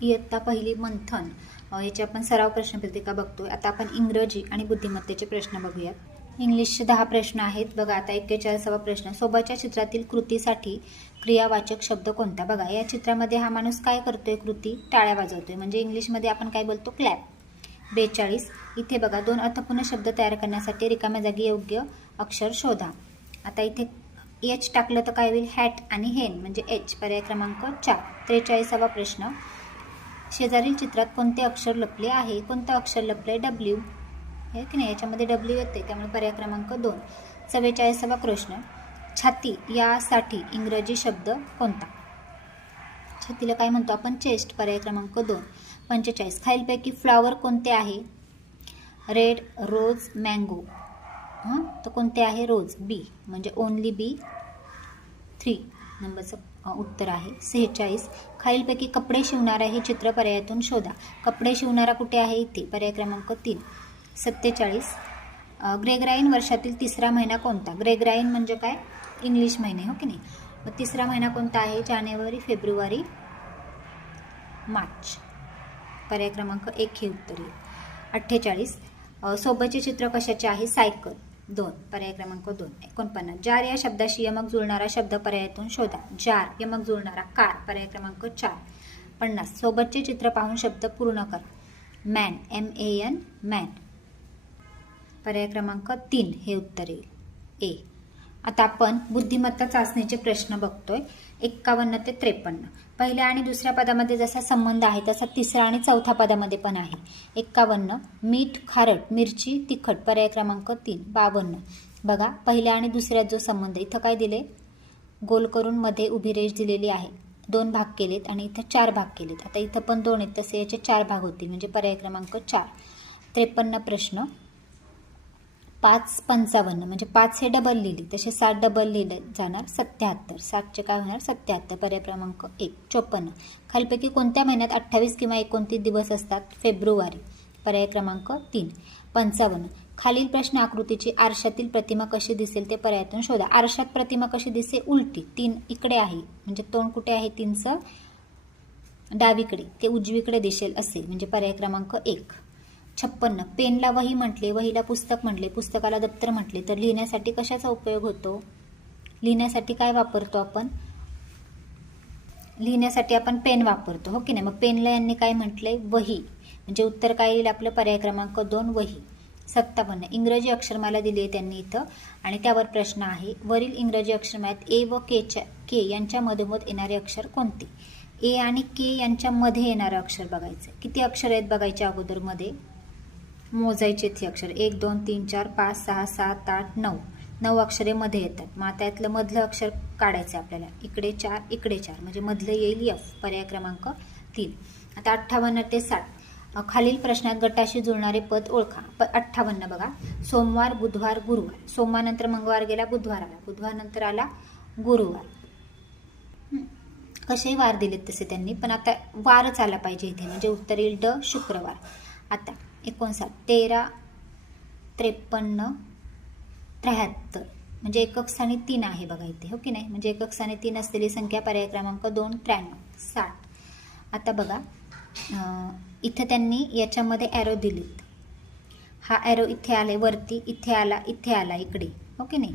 इयत्ता पहिली मंथन. याचे आपण सराव प्रश्नपत्रिका बघतोय. आता आपण इंग्रजी आणि बुद्धिमत्तेचे प्रश्न बघूयात इंग्लिशचे दहा प्रश्न आहेत. बघा आता एक्केचाळीसावा प्रश्न. सोबतच्या चित्रातील कृतीसाठी क्रियावाचक शब्द कोणता? बघा या चित्रामध्ये हा माणूस काय करतोय? कृती टाळ्या वाजवतोय. म्हणजे इंग्लिशमध्ये आपण काय बोलतो? क्लॅप. बेचाळीस. इथे बघा दोन अर्थपूर्ण शब्द तयार करण्यासाठी रिकाम्या जागी योग्य अक्षर शोधा. आता इथे एच टाकलं तर काय होईल? हॅट आणि हेन म्हणजे एच पर्याय क्रमांक चार. त्रेचाळीसावा प्रश्न. शेजारील चित्रात कोणते अक्षर लपले आहे? कोणतं अक्षर लपले डब्ल्यू हे की नाही? याच्यामध्ये डब्ल्यू येते त्यामुळे पर्याय क्रमांक दोन. चव्वेचाळीसावा प्रश्न. छाती यासाठी इंग्रजी शब्द कोणता? छातीला काय म्हणतो आपण? चेस्ट. पर्याय क्रमांक दोन. पंचेचाळीस. खालीलपैकी फ्लावर कोणते आहे? Red rose mango. हां? तर कोणते आहे? रोज. बी. म्हणजे ओनली बी. थ्री. नंबरचं उत्तर आहे. सेहेचाळीस. खालीलपैकी कपडे शिवणारा हे चित्र पर्यायातून शोधा. कपडे शिवणारा कुठे आहे इथे? पर्याय क्रमांक तीन. सत्तेचाळीस. ग्रेग्राईन वर्षातील तिसरा महिना कोणता? ग्रेग्राईन म्हणजे काय? इंग्लिश महिने हो की नाही? मग तिसरा महिना कोणता आहे? जानेवारी फेब्रुवारी मार्च. पर्याय क्रमांक एक हे उत्तर येईल. अठ्ठेचाळीस. सोबतचे चित्र कशाचे आहे? सायकल. दोन. पर्याय क्रमांक दोन. एकोणपन्नास. जार या शब्दाशी यमक जुळणारा शब्द पर्यायातून शोधा. जार यमक जुळणारा कार. पर्याय क्रमांक चार. पन्नास. सोबतचे चित्र पाहून शब्द पूर्ण कर. Man M A N man पर्याय क्रमांक तीन. हे उत्तर येईल. ए. आता आपण बुद्धिमत्ता चाचणीचे प्रश्न बघतोय. एक्कावन्न ते त्रेपन्न. पहिल्या आणि दुसऱ्या पदामध्ये जसा संबंध आहे तसा तिसऱ्या आणि चौथ्या पदामध्ये पण आहे. एक्कावन्न मीठ खारट मिरची तिखट पर्याय क्रमांक तीन बावन्न. बघा पहिल्या आणि दुसऱ्यात जो संबंध इथं काय दिले? गोल करून मध्ये उभी रेष दिलेली आहे. दोन भाग केलेत आणि इथं चार भाग केलेत. आता इथं पण दोन आहेत तसे याचे चार भाग होतील म्हणजे पर्याय क्रमांक चार. त्रेपन्न प्रश्न. पाच पंचावन्न म्हणजे पाच हे डबल लिहिली. तसे सात डबल लिहिले जाणार सत्याहत्तर. सातचे काय होणार? सत्याहत्तर. पर्याय क्रमांक एक चोपन्न. खालपैकी कोणत्या महिन्यात अठ्ठावीस किंवा एकोणतीस दिवस असतात? फेब्रुवारी. पर्याय क्रमांक तीन पंचावन्न. खालील प्रश्न आकृतीची आरशातील प्रतिमा कशी दिसेल ते पर्यायातून शोधा. आरशात प्रतिमा कशी दिसे उलटी. तीन इकडे आहे. म्हणजे तोंड कुठे आहे? तीनचं डावीकडे. ते उजवीकडे दिसेल असेल. म्हणजे पर्याय क्रमांक एक. छप्पन्न. पेनला वही म्हटले वहीला पुस्तक म्हटले पुस्तकाला दप्तर म्हटले. तर लिहिण्यासाठी कशाचा उपयोग होतो? लिहिण्यासाठी काय वापरतो आपण? लिहिण्यासाठी आपण पेन वापरतो हो की नाही? मग पेनला यांनी काय म्हटलंय वही. म्हणजे उत्तर काय येईल आपलं? पर्याय क्रमांक दोन वही. सत्तावन्न. इंग्रजी अक्षरमाला दिली आहे त्यांनी इथं. आणि त्यावर प्रश्न आहे वरील इंग्रजी अक्षरमाळ्यात ए व केच्या के यांच्या मधोमध येणारे अक्षर कोणते? ए आणि के यांच्यामध्ये येणारं अक्षर बघायचं. किती अक्षर आहेत बघायच्या अगोदरमध्ये? मोजायचे हे अक्षर. एक दोन तीन चार पाच सहा सात आठ नऊ. नऊ अक्षरे मध्ये येतात. मग आता यातलं मधलं अक्षर काढायचं आहे आपल्याला. इकडे चार इकडे चार. म्हणजे मधलं येईल यफ पर्याय क्रमांक तीन. आता अठ्ठावन्न ते साठ. खालील प्रश्नात गटाशी जुळणारे पद ओळखा. प अठ्ठावन्न बघा. सोमवार बुधवार गुरुवार. सोमवारनंतर मंगळवार गेला बुधवार आला. बुधवारनंतर आला गुरुवार. कसेही वार दिलेत तसे त्यांनी. पण आता वारच आला पाहिजे इथे. म्हणजे उत्तर येईल ड शुक्रवार. आता एकोणसाठ तेरा त्रेपन्न त्र्याहत्तर. म्हणजे एकक स्थानी तीन आहे बघा इथे हो की नाही? म्हणजे एकक स्थानी तीन असलेली संख्या पर्याय क्रमांक दोन त्र्याण्णव साठ. आता बघा इथं त्यांनी याच्यामध्ये ॲरो दिलीत. हा ॲरो इथे आले वरती इथे आला इथे आला इकडे. हो की नाही?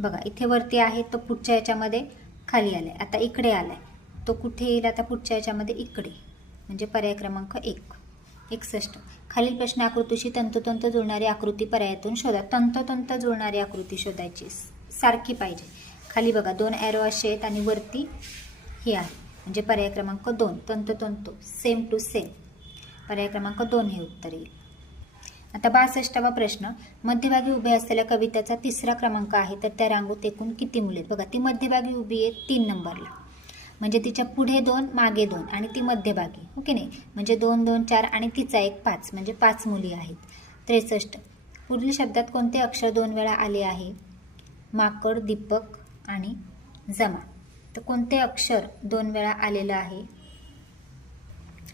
बघा इथे वरती आहे तो पुढच्या याच्यामध्ये खाली आलाय. आता इकडे आलाय. तो कुठे येईल? आता पुढच्या याच्यामध्ये इकडे. म्हणजे पर्याय क्रमांक एक. एकसष्ट. खालील प्रश्न आकृतीशी तंतोतंत जुळणारी आकृती पर्यायातून शोधा. तंतोतंत जुळणारी आकृती शोधायची. सारखी पाहिजे. खाली बघा दोन ॲरो असे आहेत आणि वरती हे आहे. म्हणजे पर्याय क्रमांक दोन. तंतोतंत. सेम टू सेम पर्याय क्रमांक दोन हे उत्तर येईल. आता बासष्टावा प्रश्न. मध्यभागी उभे असलेल्या कवितेचा तिसरा क्रमांक आहे तर त्या रांगोत एकूण किती मुले आहेत? बघा ती मध्यभागी उभी आहे तीन नंबरला. म्हणजे तिच्या पुढे दोन मागे दोन आणि ती मध्यभागी. हो ओके नाही? म्हणजे दोन दोन चार आणि तिचा एक पाच म्हणजे पाच मुली आहेत. त्रेसष्ट. पुढील शब्दात कोणते अक्षर दोन वेळा आले आहे? माकड दीपक आणि जमा. तर कोणते अक्षर दोन वेळा आलेलं आहे?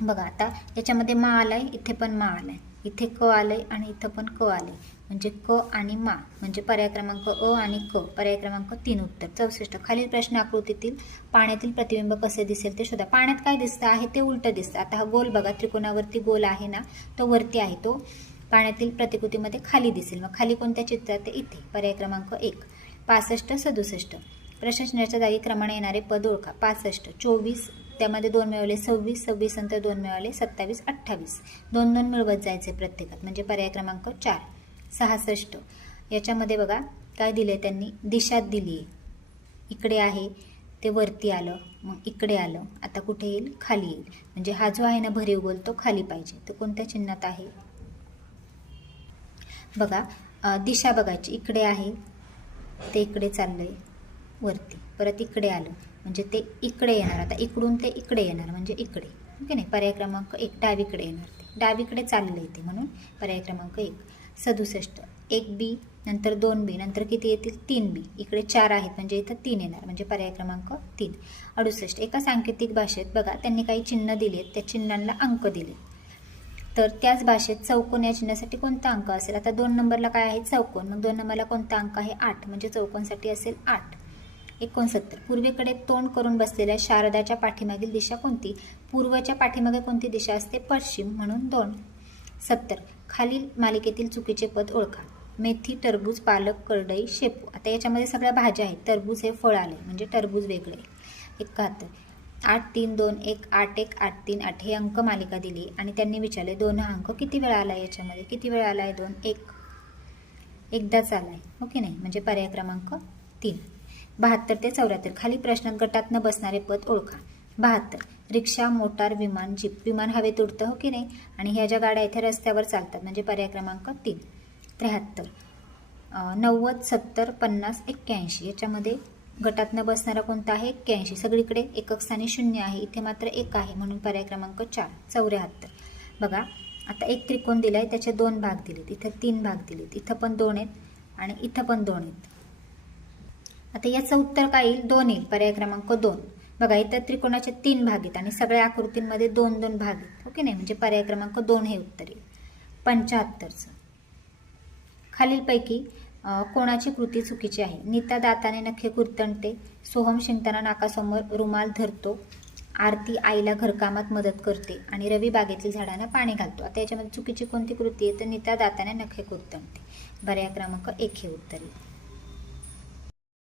बघा आता याच्यामध्ये मा आलाय इथे पण मा आलाय. इथे क आलंय आणि इथं पण क आलंय. म्हणजे क आणि मा म्हणजे पर्याय क्रमांक अ आणि क. पर्याय क्रमांक तीन उत्तर. चौसष्ट. खालील प्रश्न आकृतीतील पाण्यातील प्रतिबिंब कसे दिसेल ते शोधा. पाण्यात काय दिसतं आहे ते उलटं दिसतं. आता हा गोल बघा त्रिकोणावरती गोल आहे ना तो वरती आहे तो पाण्यातील प्रतिकृतीमध्ये खाली दिसेल. मग खाली कोणत्या चित्रात ते इथे. पर्याय क्रमांक एक. पासष्ट सदुसष्ट. प्रश्नचिन्हाच्या जागी क्रमाने येणारे पद ओळखा. पासष्ट. चोवीस त्यामध्ये दोन मिळवले सव्वीस सव्वीस नंतर दोन मिळवले सत्तावीस अठ्ठावीस. दोन दोन मिळवत जायचे प्रत्येकात म्हणजे पर्याय क्रमांक चार. सहासष्ट. याच्यामध्ये बघा काय दिलं त्यांनी? दिशात दिली आहे इकडे आहे ते वरती आलं मग इकडे आलं. आता कुठे येईल? खाली येईल. म्हणजे हा जो आहे ना भरीव गोल तो खाली पाहिजे. तो कोणत्या चिन्हात आहे? बघा दिशा बघायची. इकडे आहे ते इकडे चाललंय वरती. परत इकडे आलं. म्हणजे ते इकडे येणार. आता इकडून ते इकडे येणार म्हणजे इकडे. ओके नाही? पर्याय क्रमांक एक डावीकडे येणार ते. डावीकडे चाललं ते म्हणून पर्याय क्रमांक एक. सदुसष्ट. एक बी नंतर दोन बी नंतर किती येतील? तीन बी. इकडे चार आहेत म्हणजे इथं तीन येणार म्हणजे पर्याय क्रमांक तीन. अडुसष्ट. एका सांकेतिक भाषेत बघा त्यांनी काही चिन्ह दिली आहेत त्या चिन्हांना अंक दिले तर त्याच भाषेत चौकोन या चिन्हासाठी कोणता अंक असेल? आता दोन नंबरला काय आहे? चौकोन. मग दोन नंबरला कोणता अंक आहे? आठ. म्हणजे चौकोनसाठी असेल आठ. एकोणसत्तर. पूर्वेकडे तोंड करून बसलेल्या शारदाच्या पाठीमागील दिशा कोणती? पूर्वच्या पाठीमागे कोणती दिशा असते? पश्चिम म्हणून दोन. सत्तर. खालील मालिकेतील चुकीचे पद ओळखा. मेथी टरबूज पालक करडई शेपू. आता याच्यामध्ये सगळ्या भाज्या आहेत. टरबूज हे फळ आले म्हणजे टरबूज वेगळे. एकाहत्तर. आठ तीन दोन एक आठ एक आठ तीन आठ हे अंक मालिका दिली आणि त्यांनी विचारले दोन हा अंक किती वेळा आला याच्यामध्ये? किती वेळा आला आहे दोन एक. एकदाच आला आहे हो ओके नाही? म्हणजे पर्याय क्रमांक तीन. बहात्तर ते चौऱ्याहत्तर. खाली प्रश्नात गटात न बसणारे पद ओळखा. बहात्तर. रिक्षा मोटार विमान जीप. विमान हवेत उडतं हो की नाही? आणि ह्या ज्या गाड्या इथे रस्त्यावर चालतात. म्हणजे पर्याय क्रमांक तीन. त्र्याहत्तर. नव्वद सत्तर पन्नास एक्क्याऐंशी. याच्यामध्ये गटात न बसणारा कोणता आहे? एक्क्याऐंशी. सगळीकडे एकक स्थानी शून्य आहे. इथे मात्र एक आहे. म्हणून पर्याय क्रमांक चार. चौऱ्याहत्तर. बघा आता एक त्रिकोण दिला आहे त्याचे दोन भाग दिलेत. इथं तीन भाग दिलेत. इथं पण दोन आहेत आणि इथं पण दोन आहेत. आता याचं उत्तर काय येईल? दोन येईल. पर्याय क्रमांक दोन. बघा इथं त्रिकोणाचे तीन भाग आहेत आणि सगळ्या आकृतींमध्ये दोन दोन भाग आहेत. ओके नाही? म्हणजे पर्याय क्रमांक दोन हे उत्तर येईल. पंच्याहत्तरचं. खालीलपैकी कोणाची कृती चुकीची आहे? नीता दाताने नखे कुरतणते सोहम शिंकताना नाकासमोर रुमाल धरतो आरती आईला घरकामात मदत करते आणि रवी बागेतील झाडांना पाणी घालतो. आता याच्यामध्ये चुकीची कोणती कृती आहे? तर नीता दाताने नखे कुरतणते पर्याय क्रमांक एक हे उत्तर येईल.